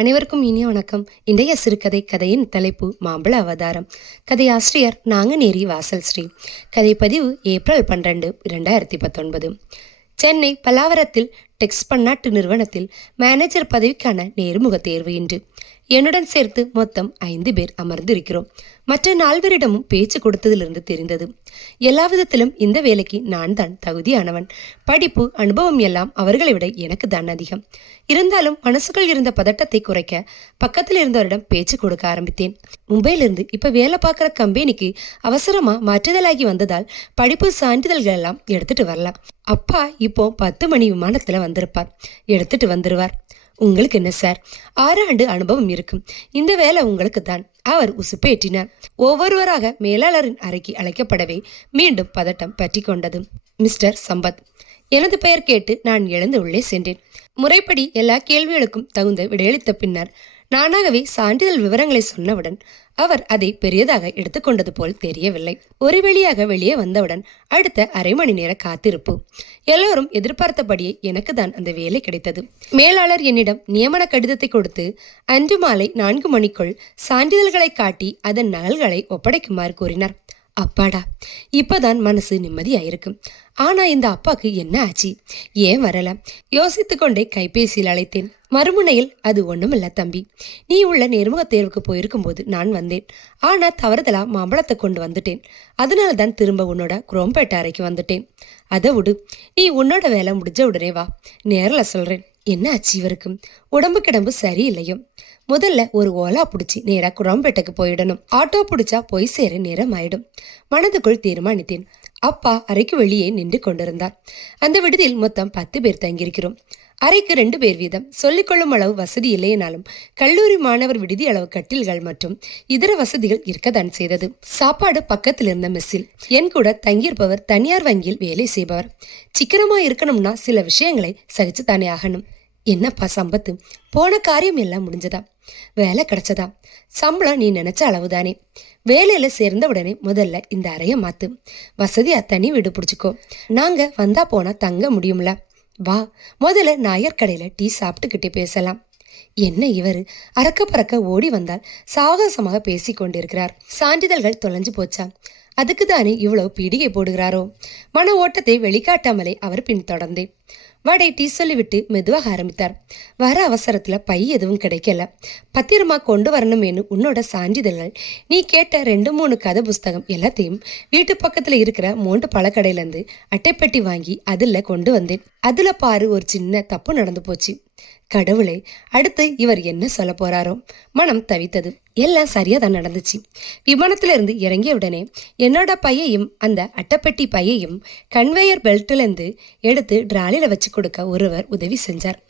அனைவருக்கும் இனிய வணக்கம். இன்றைய சிறுகதை கதையின் தலைப்பு மாம்பழ அவதாரம். கதை ஆசிரியர் நாங்கநேரி வாசல் ஸ்ரீ கதை பதிவு ஏப்ரல் பன்னிரண்டு இரண்டாயிரத்தி பத்தொன்பது. சென்னை பல்லாவரத்தில் டெக்ஸ் பன்னாட்டு நிறுவனத்தில் மேனேஜர் பதவிக்கான நேர்முக தேர்வு இன்று. என்னுடன் சேர்த்து மொத்தம் ஐந்து பேர் அமர்ந்திருக்கிறோம். மற்ற நால்வரிடமும் பேச்சு கொடுத்ததிலிருந்து தெரிந்தது. எல்லா விதத்திலும் இந்த வேலைக்கு நான் தான் தகுதியானவன். படிப்பு அனுபவம் எல்லாம் அவர்களை விட எனக்கு தான் அதிகம். இருந்தாலும் மனசுக்குள் இருந்த பதட்டத்தை குறைக்க பக்கத்தில் இருந்தவரிடம் பேச்சு கொடுக்க ஆரம்பித்தேன். மும்பையிலிருந்து இப்ப வேலை பார்க்குற கம்பெனிக்கு அவசரமா மாற்றுதலாகி வந்ததால் படிப்பு சான்றிதழ்கள் எல்லாம் எடுத்துட்டு வரலாம். அப்பா இப்போ பத்து மணி விமானத்துல வந்திருப்பார். எடுத்துட்டு வந்துருவார். உங்களுக்கு என்ன சார்? ஆறு ஆண்டு அனுபவம் இருக்கும். இந்த வேலை உங்களுக்கு தான். அவர் உசுப்பேற்றினார். ஒவ்வொருவராக மேலாளரின் அறைக்கு அழைக்கப்படவே மீண்டும் பதட்டம் பற்றி கொண்டது. மிஸ்டர் சம்பத் எனது பெயர் கேட்டு நான் எழுந்து உள்ளே சென்றேன். முறைப்படி எல்லா கேள்விகளுக்கும் தகுந்த விடையளித்த பின்னர் நானாகவே சான்றிதழ் விவரங்களை சொன்னவுடன் அவர் அதை பெரியதாக எடுத்துக்கொண்டது போல் தெரியவில்லை. ஒரு வழியாக வெளியே வந்தவுடன் அடுத்த அரை மணி நேர காத்திருப்பு. எல்லோரும் எதிர்பார்த்தபடியே எனக்கு தான் அந்த வேலை கிடைத்தது. மேலாளர் என்னிடம் நியமன கடிதத்தை கொடுத்து அன்று மாலை நான்கு மணிக்குள் சான்றிதழ்களை காட்டி அதன் நகல்களை ஒப்படைக்குமாறு கூறினார். அப்பாடா இப்பதான் மனசு நிம்மதியாயிருக்கும் ஆனா இந்த அப்பாக்கு என்ன ஆச்சு? ஏன் வரல? யோசித்து கொண்டே கைபேசியில் அழைத்தேன். மறுமுனையில் அது ஒன்றுமில்ல தம்பி. நீ உள்ள நேர்முக தேர்வுக்கு போயிருக்கும்போது நான் வந்தேன். ஆனால் தவறுதலா மாம்பழத்தை கொண்டு வந்துட்டேன். அதனால தான் திரும்ப உன்னோட குரோம்பேட்டை அறைக்கு வந்துட்டேன். அதை விடு. நீ உன்னோட வேலை முடிஞ்ச உடனே வா. நேரில் சொல்கிறேன் என்ன ஆச்சு இவருக்கும் உடம்பு கிடம்பு சரியில்லையும். முதல்ல ஒரு ஓலா பிடிச்சி நேராக குரம்பேட்டைக்கு போயிடணும். ஆட்டோ பிடிச்சா போய் சேர நேரம் ஆயிடும். மனதுக்குள் தீர்மானித்தேன். அப்பா அறைக்கு வெளியே நின்று கொண்டிருந்தார். அந்த விடுதியில் மொத்தம் பத்து பேர் தங்கியிருக்கிறோம். அறைக்கு ரெண்டு பேர் வீதம். சொல்லிக்கொள்ளும் அளவு வசதி இல்லையினாலும் கல்லூரி மாணவர் விடுதி அளவு கட்டில்கள் மற்றும் இதர வசதிகள் இருக்கத்தான் செய்தது. சாப்பாடு பக்கத்தில் இருந்த மெஸ்ஸில் என் கூட தங்கியிருப்பவர் தனியார் வங்கியில் வேலை செய்பவர். சிக்கனமா இருக்கணும்னா சில விஷயங்களை சகிச்சுத்தானே ஆகணும். என்னப்பா சம்பத்து? போன காரியம் எல்லாம் முடிஞ்சதா? வேலை கிடைச்சதா? சம்பளம் நீ நினைச்ச அளவுதானே? வேலையில சேர்ந்த உடனே முதல்ல இந்த அறைய மாத்து. வசதியா தனி வீடு பிடிச்சிக்கோ. நாங்க வந்தா போனா தங்க முடியும்ல? வா முதல்ல நாயர் கடையில டீ சாப்பிட்டுக்கிட்டே பேசலாம். என்ன இவர்? அறக்க பறக்க ஓடி வந்தால் சாகசமாக பேசிக் கொண்டிருக்கிறார். சான்றிதழ்கள் தொலைஞ்சு போச்சா? அதுக்கு தானே இவ்வளவு பீடிகை போடுகிறாரோ? மன ஓட்டத்தை வெளிக்காட்டாமலே அவர் பின்தொடர்ந்தேன். வடை டீ சொல்லிவிட்டு மெதுவாக ஆரம்பித்தார். வர அவசரத்துல பை எதுவும் கிடைக்கல. பத்திரமா கொண்டு வரணுமேனு உன்னோட சான்றிதழ்கள் நீ கேட்ட ரெண்டு மூணு கதை புஸ்தகம் எல்லாத்தையும் வீட்டு பக்கத்துல இருக்கிற மூன்று பழக்கடையிலேருந்து அட்டைப்பெட்டி வாங்கி அதில் கொண்டு வந்தேன். அதுல பாரு ஒரு சின்ன தப்பு நடந்து போச்சு. கடவுளே அடுத்து இவர் என்ன சொல்ல போறாரோ? மனம் தவித்தது. எல்லாம் சரியா தான் நடந்துச்சு. விமானத்துல இருந்து இறங்கிய உடனே என்னோட பையையும் அந்த அட்டைப்பெட்டி பையையும் கன்வேயர் பெல்ட்ல இருந்து எடுத்து டிராலில வச்சு கொடுக்க ஒருவர் உதவி செஞ்சார்.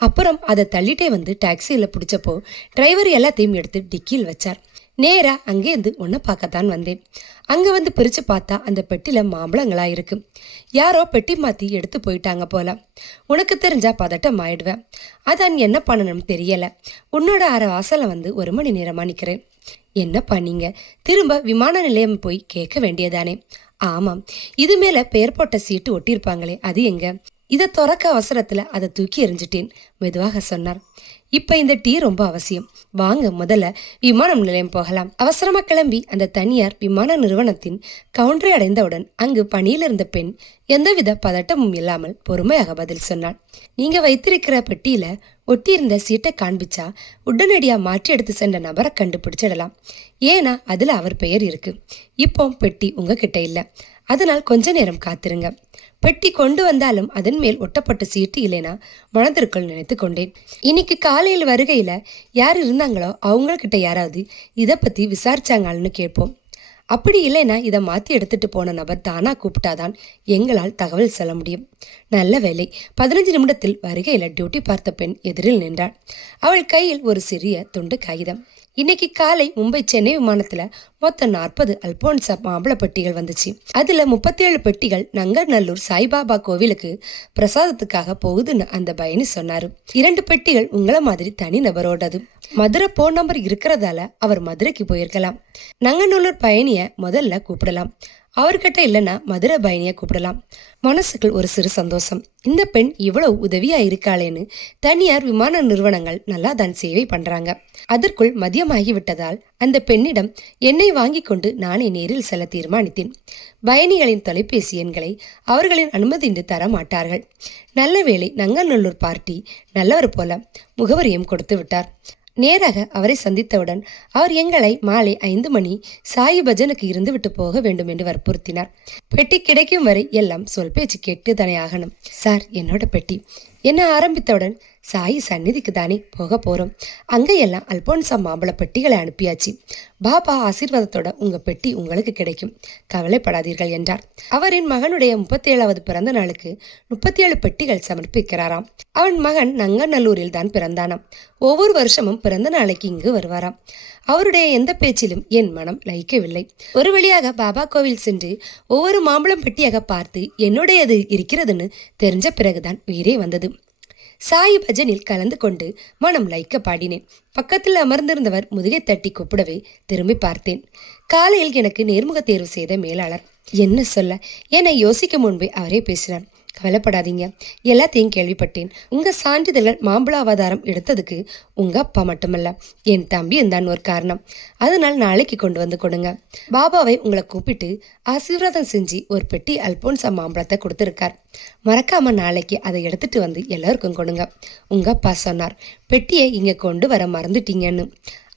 அப்புறம் அதை தள்ளிட்டே வந்து டாக்ஸியில் பிடிச்சப்போ டிரைவர் எல்லாத்தையும் எடுத்து டிக்கியில் வச்சார். நேராக அங்கேருந்து ஒன்றை பார்க்கத்தான் வந்தேன். அங்கே வந்து பிரித்து பார்த்தா அந்த பெட்டியில் மாம்பழங்களாக இருக்கு. யாரோ பெட்டி மாற்றி எடுத்து போயிட்டாங்க போல. உனக்கு தெரிஞ்சால் பதட்டம் ஆயிடுவேன். அதான் என்ன பண்ணணும்னு தெரியலை. உன்னோட அரை வாசலை வந்து ஒரு மணி நேரமாக நிற்கிறேன் என்ன பண்ணீங்க? திரும்ப விமான நிலையம் போய் கேட்க வேண்டியதானே. ஆமாம் இது மேலே பெயர் போட்ட சீட்டு ஒட்டியிருப்பாங்களே அது எங்கே? இதை திறக்க அவசரத்தில் அதை தூக்கி எறிஞ்சிட்டேன் மெதுவாக சொன்னார். இப்போ இந்த டீ ரொம்ப அவசியம். வாங்க முதல்ல விமானம் நிலையம் போகலாம். அவசரமாக கிளம்பி அந்த தனியார் விமான நிறுவனத்தின் கவுண்டரை அடைந்தவுடன் அங்கு பணியில் இருந்த பெண் எந்தவித பதட்டமும் இல்லாமல் பொறுமையாக பதில் சொன்னாள். நீங்கள் வைத்திருக்கிற பெட்டியில் ஒட்டியிருந்த சீட்டை காண்பிச்சா உடனடியாக மாற்றி எடுத்து சென்ற நபரை கண்டுபிடிச்சிடலாம். ஏன்னா அதில் அவர் பெயர் இருக்கு. இப்போ பெட்டி உங்ககிட்ட இல்லை. அதனால் கொஞ்ச நேரம் காத்திருங்க. பெட்டி கொண்டு வந்தாலும் அதன் மேல் ஒட்டப்பட்ட சீட்டு இல்லைனா மனதிற்குள் நினைத்து கொண்டேன். இன்னைக்கு காலையில் வருகையில் யார் இருந்தாங்களோ அவங்கக்கிட்ட யாராவது இதை பற்றி விசாரிச்சாங்கன்னு கேட்போம். அப்படி இல்லைன்னா இதை மாற்றி எடுத்துகிட்டு போன நபர் தானாக கூப்பிட்டாதான் எங்களால் தகவல் சொல்ல முடியும். நல்ல வேலை பதினஞ்சு நிமிடத்தில் வருகையில் டியூட்டி பார்த்த பெண் எதிரில் நின்றாள். அவள் கையில் ஒரு சிறிய துண்டு காகிதம். இன்னைக்கு காலை மும்பை சென்னை விமானத்துல மொத்தம் நாற்பது அல்போன்சா மாம்பழ பெட்டிகள் வந்துச்சு. அதுல முப்பத்தேழு பெட்டிகள் நங்கர்நல்லூர் சாய்பாபா கோவிலுக்கு பிரசாதத்துக்காக போகுதுன்னு அந்த பயணி சொன்னாரு. இரண்டு பெட்டிகள் உங்களை மாதிரி தனி நபரோடது. மதுரை போன் நம்பர் இருக்கிறதால அவர் மதுரைக்கு போயிருக்கலாம். நங்கநல்லூர் பயணிய முதல்ல கூப்பிடலாம். அவர்கிட்ட இல்லைன்னா மதுரை பயணியை கூப்பிடலாம். மனசுக்குள் ஒரு சிறு சந்தோஷம். இந்த பெண் இவ்வளவு உதவியா இருக்காளேன்னு தனியார் விமான நிறுவனங்கள் நல்லா தான் சேவை பண்றாங்க. அதற்குள் மதியமாகி விட்டதால் அந்த பெண்ணிடம் என்னை வாங்கி கொண்டு நானே நேரில் செல்ல தீர்மானித்தேன். பயணிகளின் தொலைபேசி எண்களை அவர்களின் அனுமதியின்றி தர மாட்டார்கள். நல்ல வேளை நங்கநல்லூர் பார்ட்டி நல்லவர் போல முகவரியும் கொடுத்து விட்டார். நேராக அவரை சந்தித்தவுடன் அவர் எங்களை மாலை ஐந்து மணி சாயி பஜனுக்கு இருந்து விட்டு போக வேண்டும் என்று வற்புறுத்தினார். பெட்டி கிடைக்கும் வரை எல்லாம் சொல் பேச்சு கேட்டு தானே ஆகணும். சார் என்னோட பெட்டி. என்ன ஆரம்பித்தவுடன் சாயி சந்நிதிக்கு தானே போக போகிறோம் அங்கேயெல்லாம் அல்போன்சா மாம்பழ பெட்டிகளை அனுப்பியாச்சு. பாபா ஆசீர்வாதத்தோட உங்கள் பெட்டி உங்களுக்கு கிடைக்கும். கவலைப்படாதீர்கள் என்றார். அவரின் மகனுடைய முப்பத்தேழாவது பிறந்த நாளுக்கு முப்பத்தி ஏழு பெட்டிகள் சமர்ப்பிக்கிறாராம். அவன் மகன் நங்கநல்லூரில் தான் பிறந்தானாம். ஒவ்வொரு வருஷமும் பிறந்த நாளைக்கு இங்கு வருவாராம். அவருடைய எந்த பேச்சிலும் என் மனம் லயிக்கவில்லை. ஒரு வழியாக பாபா கோவில் சென்று ஒவ்வொரு மாம்பழம் பெட்டியாக பார்த்து என்னுடையது இருக்கிறதுன்னு தெரிஞ்ச பிறகுதான் உயிரே வந்தது. சாயி பஜனில் கலந்து கொண்டு மனம் லைக்க பாடினேன். பக்கத்தில் அமர்ந்திருந்தவர் முதுகை தட்டி கூப்பிடவே திரும்பி பார்த்தேன். காலையில் எனக்கு நேர்முக தேர்வு செய்த மேலாளர். என்ன சொல்ல? என யோசிக்க முன்பே அவரே பேசினார். கவலைப்படாதீங்க. எல்லாத்தையும் கேள்விப்பட்டேன். உங்கள் சான்றிதழ் மாம்பழ அவதாரம் எடுத்ததுக்கு உங்கள் அப்பா மட்டுமல்ல என் தம்பி தான் ஒரு காரணம். அதனால் நாளைக்கு கொண்டு வந்து கொடுங்க. பாபாவை உங்களை கூப்பிட்டு ஆசீர்வாதம் செஞ்சு ஒரு பெட்டி அல்போன்சா மாம்பழத்தை கொடுத்துருக்கார். மறக்காம நாளைக்கு அதை எடுத்துட்டு வந்து எல்லாருக்கும் கொடுங்க. உங்க அப்பா சொன்னார் பெட்டியை இங்கே கொண்டு வர மறந்துட்டீங்கன்னு.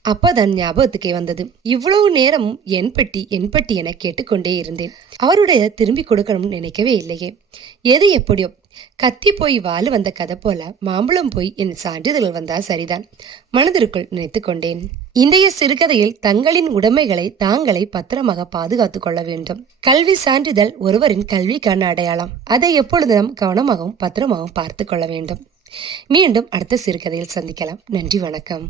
அப்பதான் ஞாபகத்துக்கே வந்தது. இவ்வளவு நேரமும் என் பெட்டி என் பெட்டி என கேட்டுக்கொண்டே இருந்தேன். அவருடைய திரும்பி கொடுக்கணும்னு நினைக்கவே இல்லையே. எது எப்படியோ கத்தி போய் வாலு வந்த கதை போல மாம்பழம் போய் என் சான்றிதழ்கள் வந்தா சரிதான். மனதிற்குள் நினைத்து கொண்டேன். இன்றைய சிறுகதையில் தங்களின் உடைமைகளை தாங்களை பத்திரமாக பாதுகாத்துக் கொள்ள வேண்டும். கல்வி சான்றிதழ் ஒருவரின் கல்விக்கான அடையாளம். அதை எப்பொழுது நாம் கவனமாகவும் பத்திரமாகவும் பார்த்து கொள்ள வேண்டும். மீண்டும் அடுத்த சிறுகதையில் சந்திக்கலாம். நன்றி வணக்கம்.